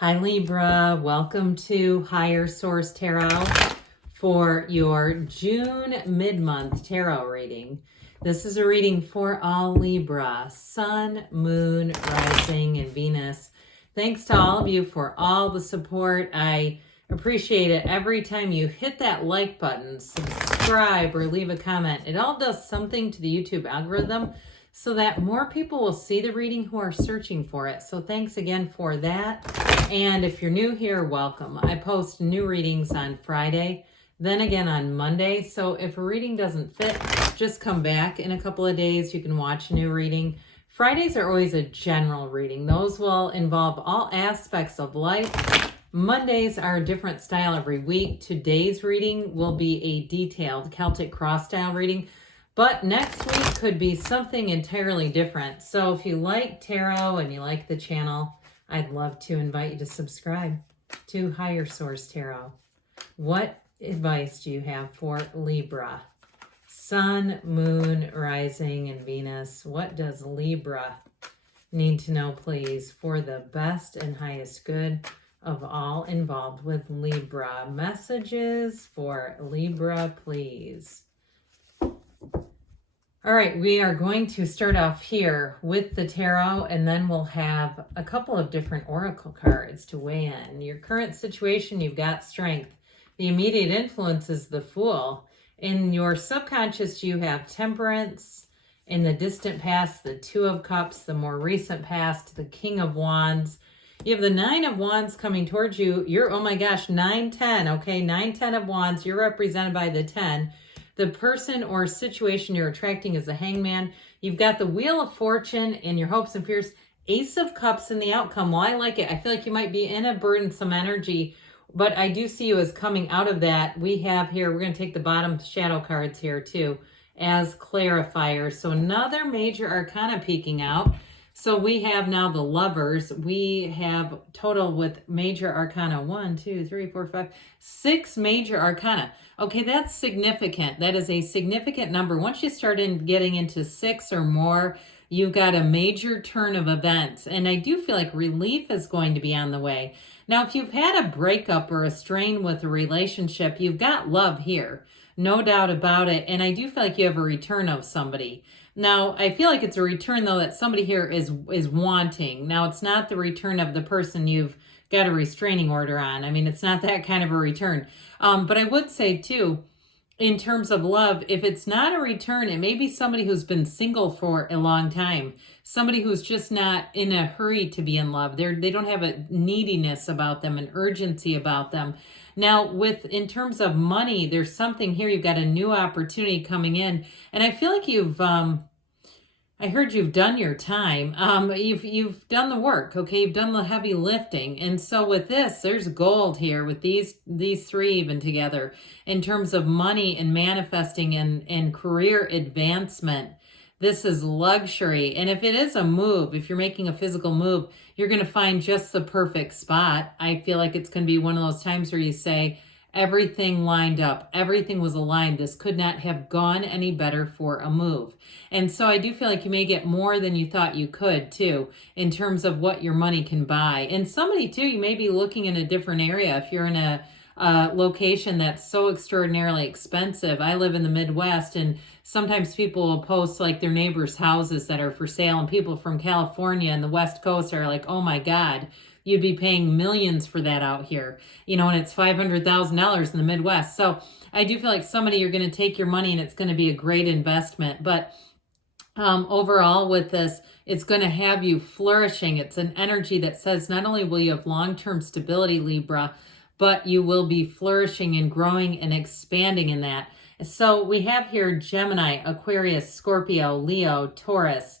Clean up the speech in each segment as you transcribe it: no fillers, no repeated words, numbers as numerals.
Hi Libra, welcome to Higher Source Tarot for your June mid-month tarot reading. This is a reading for all Libra, Sun, Moon, Rising, and Venus. Thanks to all of you for all the support. I appreciate it every time you hit that like button, subscribe, or leave a comment. It all does something to the YouTube algorithm so that more people will see the reading who are searching for it. So thanks again for that. And if you're new here, welcome. I post new readings on Friday, then again on Monday. So if a reading doesn't fit, just come back in a couple of days. You can watch a new reading. Fridays are always a general reading. Those will involve all aspects of life. Mondays are a different style every week. Today's reading will be a detailed Celtic cross style reading. But next week could be something entirely different. So if you like tarot and you like the channel, I'd love to invite you to subscribe to Higher Source Tarot. What advice do you have for Libra? Sun, Moon, Rising, and Venus. What does Libra need to know, please, for the best and highest good of all involved with Libra? Messages for Libra, please. All right, we are going to start off here with the tarot, and then we'll have a couple of different oracle cards to weigh in. Your current situation, you've got Strength. The immediate influence is the Fool. In your subconscious, you have Temperance. In the distant past, the Two of Cups. The more recent past, the King of Wands. You have the Nine of Wands coming towards you. You're, oh my gosh, 9-10, okay? 9-10 of Wands. You're represented by the 10. The person or situation you're attracting is the Hangman. You've got the Wheel of Fortune in your hopes and fears. Ace of Cups in the outcome. Well, I like it. I feel like you might be in a burdensome energy, but I do see you as coming out of that. We have here, we're going to take the bottom shadow cards here too as clarifiers. So another major arcana peeking out. So we have now the Lovers. We have total with major arcana 1, 2, 3, 4, 5, 6 major arcana. Okay, that's significant. That is a significant number. Once you start getting into 6 or more, you've got a major turn of events. And I do feel like relief is going to be on the way. Now, if you've had a breakup or a strain with a relationship, you've got love here. No doubt about it. And I do feel like you have a return of somebody. Now, I feel like it's a return, though, that somebody here is wanting. Now, it's not the return of the person you've got a restraining order on. I mean, it's not that kind of a return. But I would say, too, in terms of love, if it's not a return, it may be somebody who's been single for a long time. Somebody who's just not in a hurry to be in love. They don't have a neediness about them, an urgency about them. Now, in terms of money, there's something here. You've got a new opportunity coming in. And I feel like you've... I heard you've done your time. You've done the work, okay? You've done the heavy lifting. And so with this, there's gold here with these three even together in terms of money and manifesting and career advancement. This is luxury. And if it is a move, if you're making a physical move, you're going to find just the perfect spot. I feel like it's going to be one of those times where you say, everything lined up. Everything was aligned. This could not have gone any better for a move. And so I do feel like you may get more than you thought you could, too, in terms of what your money can buy. And somebody, too, you may be looking in a different area. If you're in a location that's so extraordinarily expensive. I live in the Midwest, and sometimes people will post like their neighbors' houses that are for sale, and people from California and the West Coast are like, oh my God, you'd be paying millions for that out here, and it's $500,000 in the Midwest. So I do feel like somebody, you're going to take your money and it's going to be a great investment. But overall with this, it's going to have you flourishing. It's an energy that says not only will you have long-term stability, Libra, but you will be flourishing and growing and expanding in that. So we have here Gemini, Aquarius, Scorpio, Leo, Taurus,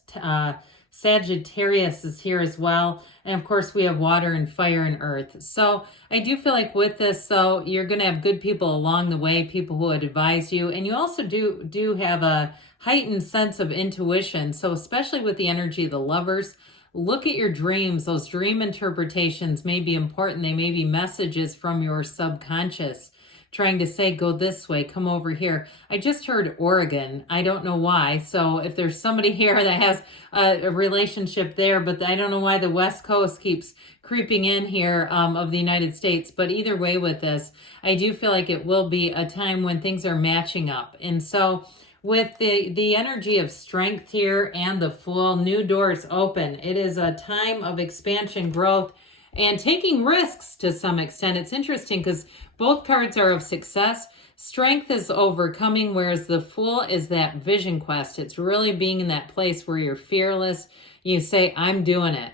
Sagittarius is here as well. And of course, we have water and fire and earth. So I do feel like with this, though, you're going to have good people along the way, people who would advise you. And you also do have a heightened sense of intuition. So especially with the energy of the Lovers, look at your dreams. Those dream interpretations may be important. They may be messages from your subconscious. trying to say, go this way, come over here. I just heard Oregon. I don't know why. So if there's somebody here that has a relationship there, but I don't know why the West Coast keeps creeping in here of the United States. But either way with this, I do feel like it will be a time when things are matching up. And so with the energy of strength here and the Fool, new doors open. It is a time of expansion, growth, and taking risks to some extent. It's interesting because both cards are of success. Strength is overcoming, whereas the Fool is that vision quest. It's really being in that place where you're fearless. You say, I'm doing it.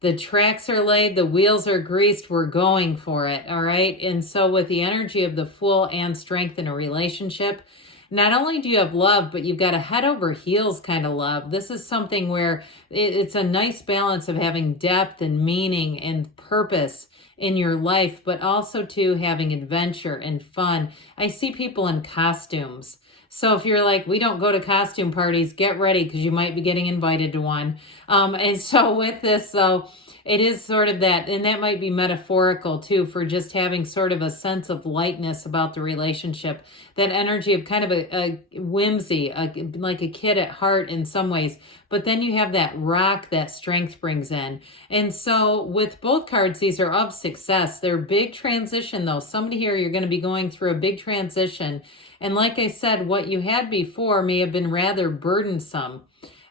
The tracks are laid, the wheels are greased, we're going for it, all right? And so with the energy of the Fool and strength in a relationship, not only do you have love, but you've got a head over heels kind of love. This is something where it's a nice balance of having depth and meaning and purpose in your life, but also too having adventure and fun. I see people in costumes. So if you're like, we don't go to costume parties, get ready because you might be getting invited to one. And so with this, though, it is sort of that, and that might be metaphorical too, for just having sort of a sense of lightness about the relationship, that energy of kind of a whimsy, like a kid at heart in some ways. But then you have that rock that strength brings in. And so with both cards, these are of success. They're big transition though. Somebody here, you're going to be going through a big transition. And like I said, what you had before may have been rather burdensome.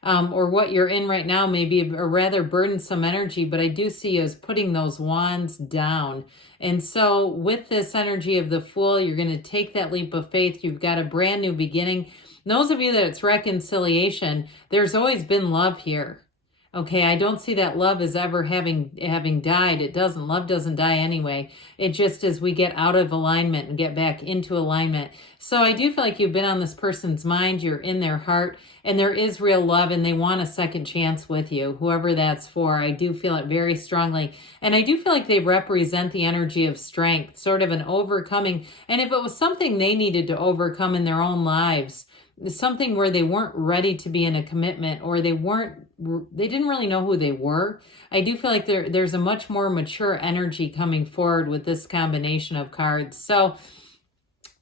Or what you're in right now may be a rather burdensome energy, but I do see you as putting those wands down. And so with this energy of the Fool, you're going to take that leap of faith. You've got a brand new beginning. Those of you that it's reconciliation, there's always been love here. Okay, I don't see that love as ever having died. It doesn't. Love doesn't die anyway. It just is we get out of alignment and get back into alignment. So I do feel like you've been on this person's mind. You're in their heart, and there is real love, and they want a second chance with you, whoever that's for. I do feel it very strongly. And I do feel like they represent the energy of strength, sort of an overcoming. And if it was something they needed to overcome in their own lives, something where they weren't ready to be in a commitment, or they didn't really know who they were, I do feel like there's a much more mature energy coming forward with this combination of cards. So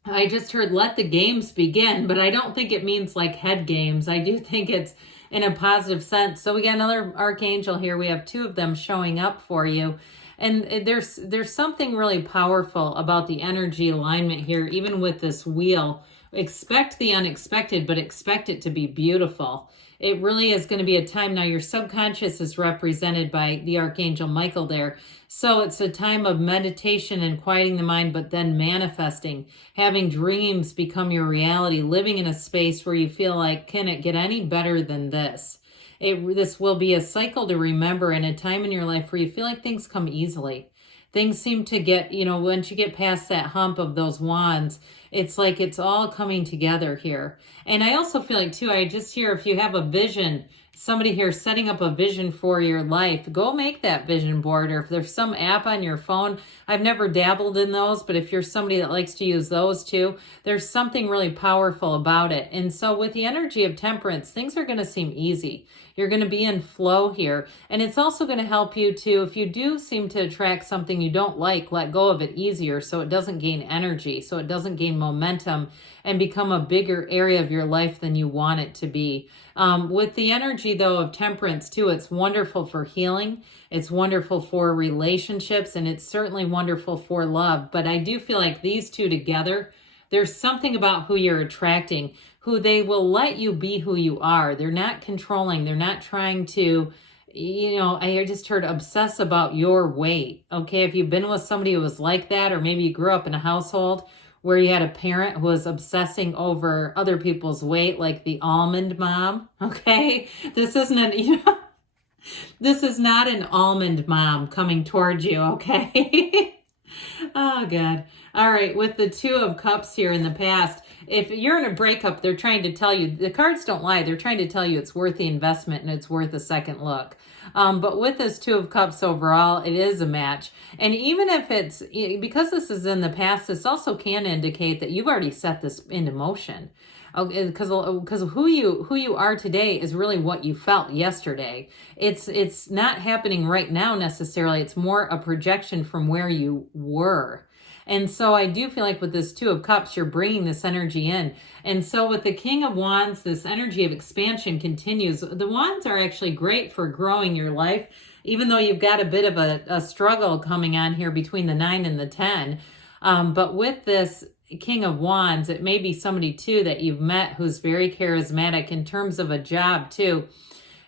I just heard let the games begin, but I don't think it means like head games. I do think it's in a positive sense. So we got another archangel here. We have two of them showing up for you. And there's something really powerful about the energy alignment here, even with this wheel. Expect the unexpected, but expect it to be beautiful. It really is going to be a time now. Your subconscious is represented by the Archangel Michael there. So it's a time of meditation and quieting the mind, but then manifesting, having dreams become your reality, living in a space where you feel like, can it get any better than this? This will be a cycle to remember, in a time in your life where you feel like things come easily. Things seem to get, once you get past that hump of those wands, it's like it's all coming together here. And I also feel like, too, I just hear if you have a vision, somebody here setting up a vision for your life, go make that vision board. Or if there's some app on your phone, I've never dabbled in those, but if you're somebody that likes to use those too, there's something really powerful about it. And so with the energy of temperance, things are going to seem easy. You're going to be in flow here. And it's also going to help you to, if you do seem to attract something you don't like, let go of it easier so it doesn't gain energy, so it doesn't gain momentum and become a bigger area of your life than you want it to be. With the energy, though, of temperance, too, it's wonderful for healing. It's wonderful for relationships, and it's certainly wonderful for love. But I do feel like these two together, there's something about who you're attracting, who they will let you be who you are. They're not controlling. They're not trying to, I just heard obsess about your weight. Okay, if you've been with somebody who was like that, or maybe you grew up in a household where you had a parent who was obsessing over other people's weight, like the almond mom, okay? This is not an almond mom coming towards you, okay? Oh, God. All right, with the Two of Cups here in the past, if you're in a breakup, they're trying to tell you, the cards don't lie, they're trying to tell you it's worth the investment and it's worth a second look. But with this Two of Cups overall, it is a match. And even if it's, because this is in the past, this also can indicate that you've already set this into motion. Because who you are today is really what you felt yesterday. It's not happening right now necessarily. It's more a projection from where you were. And so I do feel like with this Two of Cups, you're bringing this energy in. And so with the King of Wands, this energy of expansion continues. The Wands are actually great for growing your life, even though you've got a bit of a struggle coming on here between the 9 and the 10. But with this King of Wands, it may be somebody too that you've met who's very charismatic in terms of a job too.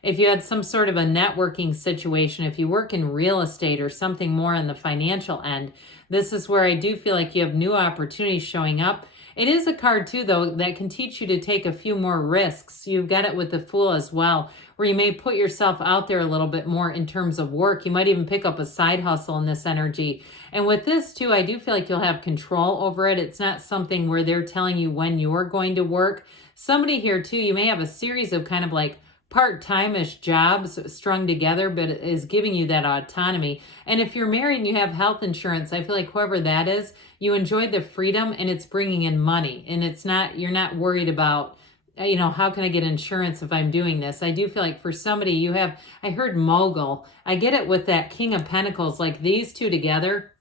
If you had some sort of a networking situation, if you work in real estate or something more on the financial end, this is where I do feel like you have new opportunities showing up. It is a card too, though, that can teach you to take a few more risks. You've got it with the Fool as well, where you may put yourself out there a little bit more in terms of work. You might even pick up a side hustle in this energy. And with this too, I do feel like you'll have control over it. It's not something where they're telling you when you're going to work. Somebody here too, you may have a series of kind of like part-time-ish jobs strung together, but it is giving you that autonomy. And if you're married and you have health insurance, I feel like whoever that is, you enjoy the freedom and it's bringing in money. And it's not, you're not worried about, you know, how can I get insurance if I'm doing this? I do feel like for somebody you have, I heard mogul. I get it with that King of Pentacles, like these two together.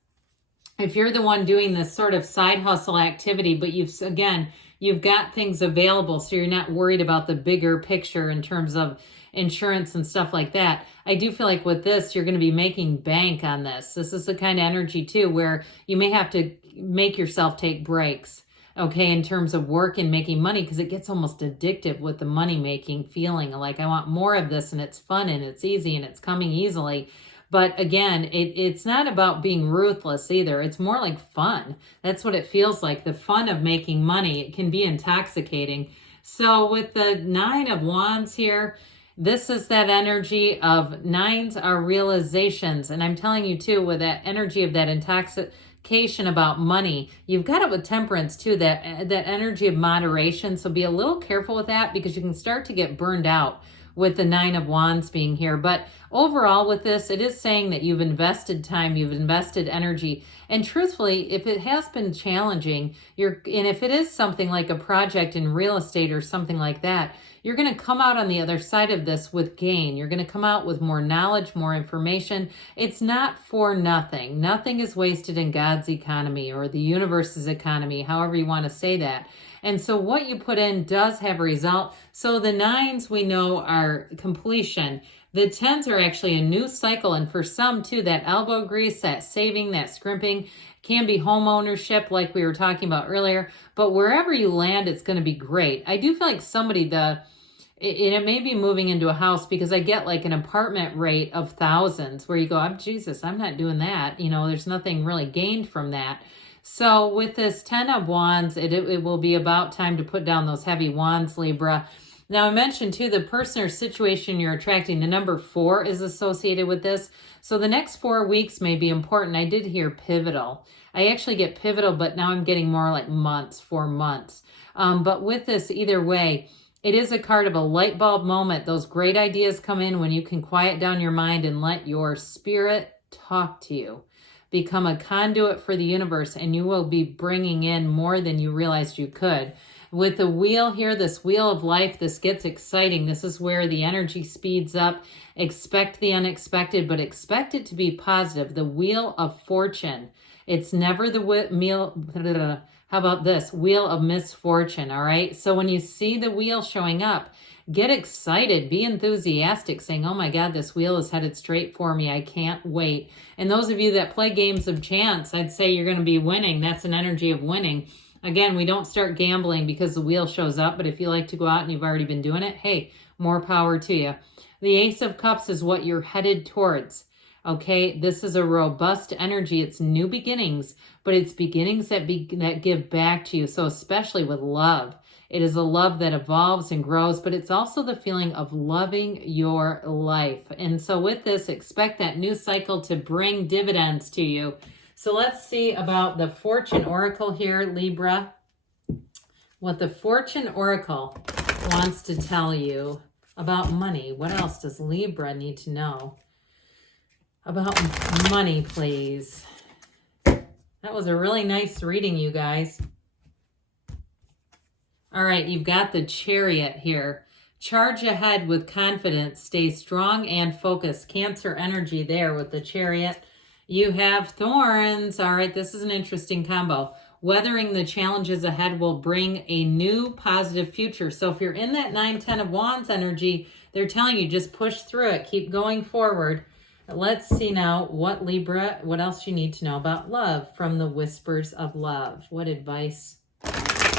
If you're the one doing this sort of side hustle activity, but you've got things available, so you're not worried about the bigger picture in terms of insurance and stuff like that. I do feel like with this, you're going to be making bank on this. This is the kind of energy too, where you may have to make yourself take breaks, okay, in terms of work and making money, because it gets almost addictive with the money-making feeling. Like, I want more of this, and it's fun, and it's easy, and it's coming easily. But again, it's not about being ruthless either. It's more like fun. That's what it feels like, the fun of making money. It can be intoxicating. So with the 9 of Wands here, this is that energy of 9s are realizations. And I'm telling you too, with that energy of that intoxication about money, you've got it with Temperance too, that energy of moderation. So be a little careful with that, because you can start to get burned out with the 9 of Wands being here. But overall with this, it is saying that you've invested time, you've invested energy. And truthfully, if it has been challenging, and if it is something like a project in real estate or something like that, you're going to come out on the other side of this with gain. You're going to come out with more knowledge, more information. It's not for nothing. Nothing is wasted in God's economy or the universe's economy, however you want to say that. And so what you put in does have a result. So the 9s we know are completion. The 10s are actually a new cycle. And for some too, that elbow grease, that saving, that scrimping can be home ownership like we were talking about earlier. But wherever you land, it's going to be great. I do feel like somebody, it may be moving into a house, because I get like an apartment rate of thousands where you go, I'm not doing that. You know, there's nothing really gained from that. So with this 10 of Wands, it will be about time to put down those heavy wands, Libra. Now, I mentioned too, the person or situation you're attracting, the number 4 is associated with this. So the next 4 weeks may be important. I did hear pivotal. I actually get pivotal, but now I'm getting more like months, 4 months. But with this, either way, it is a card of a light bulb moment. Those great ideas come in when you can quiet down your mind and let your spirit talk to you. Become a conduit for the universe, and you will be bringing in more than you realized you could. With the wheel here, this wheel of life, this gets exciting. This is where the energy speeds up. Expect the unexpected, but expect it to be positive. The wheel of fortune. It's never the how about this? Wheel of misfortune, all right? So when you see the wheel showing up, get excited, be enthusiastic, saying, oh my God, this wheel is headed straight for me. I can't wait. And those of you that play games of chance, I'd say you're going to be winning. That's an energy of winning. Again, we don't start gambling because the wheel shows up, but if you like to go out and you've already been doing it, hey, more power to you. The Ace of Cups is what you're headed towards. Okay, this is a robust energy. It's new beginnings, but it's beginnings that give back to you. So especially with love. It is a love that evolves and grows, but it's also the feeling of loving your life. And so with this, expect that new cycle to bring dividends to you. So let's see about the Fortune Oracle here, Libra. What the Fortune Oracle wants to tell you about money. What else does Libra need to know about money, please? That was a really nice reading, you guys. All right, you've got the Chariot here. Charge ahead with confidence. Stay strong and focused. Cancer energy there with the Chariot. You have thorns. All right, this is an interesting combo. Weathering the challenges ahead will bring a new positive future. So if you're in that 9, 10 of Wands energy, they're telling you just push through it. Keep going forward. Let's see now what Libra, what else you need to know about love from the Whispers of Love. What advice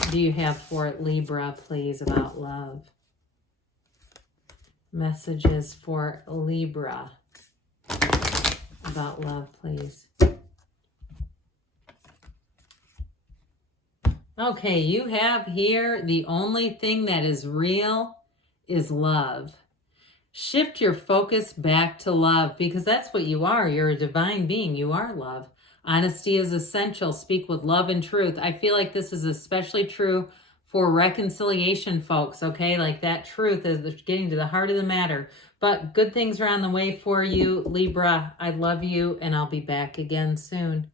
do you have for Libra, please, about love? Messages for Libra about love, please. Okay, you have here the only thing that is real is love. Shift your focus back to love because that's what you are. You're a divine being. You are love. Honesty is essential. Speak with love and truth. I feel like this is especially true for reconciliation, folks, okay? Like that truth is getting to the heart of the matter. But good things are on the way for you, Libra. I love you, and I'll be back again soon.